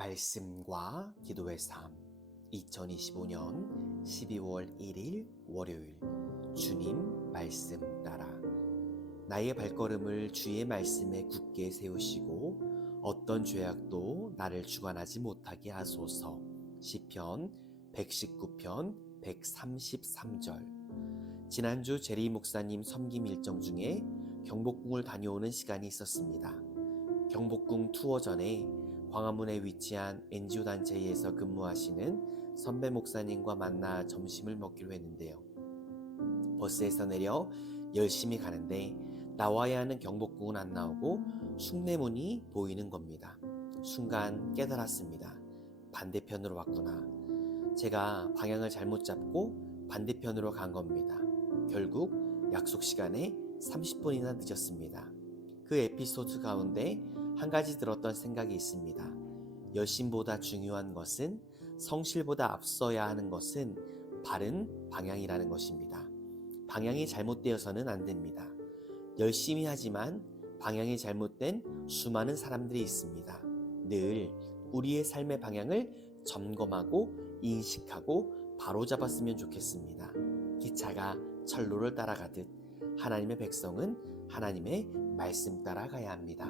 말씀과 기도의 삶. 2025년 12월 1일 월요일. 주님 말씀 따라. 나의 발걸음을 주의 말씀에 굳게 세우시고 어떤 죄악도 나를 주관하지 못하게 하소서. 시편 119편 133절. 지난주 제리 목사님 섬김 일정 중에 경복궁을 다녀오는 시간이 있었습니다. 경복궁 투어 전에 광화문에 위치한 NGO 단체에서 근무하시는 선배 목사님과 만나 점심을 먹기로 했는데요. 버스에서 내려 열심히 가는데 나와야 하는 경복궁은 안 나오고 숭례문이 보이는 겁니다. 순간 깨달았습니다. 반대편으로 왔구나. 제가 방향을 잘못 잡고 반대편으로 간 겁니다. 결국 약속 시간에 30분이나 늦었습니다. 그 에피소드 가운데 한 가지 들었던 생각이 있습니다. 열심보다 중요한 것은 성실보다 앞서야 하는 것은 바른 방향이라는 것입니다. 방향이 잘못되어서는 안 됩니다. 열심히 하지만 방향이 잘못된 수많은 사람들이 있습니다. 늘 우리의 삶의 방향을 점검하고 인식하고 바로잡았으면 좋겠습니다. 기차가 철로를 따라가듯 하나님의 백성은 하나님의 말씀 따라가야 합니다.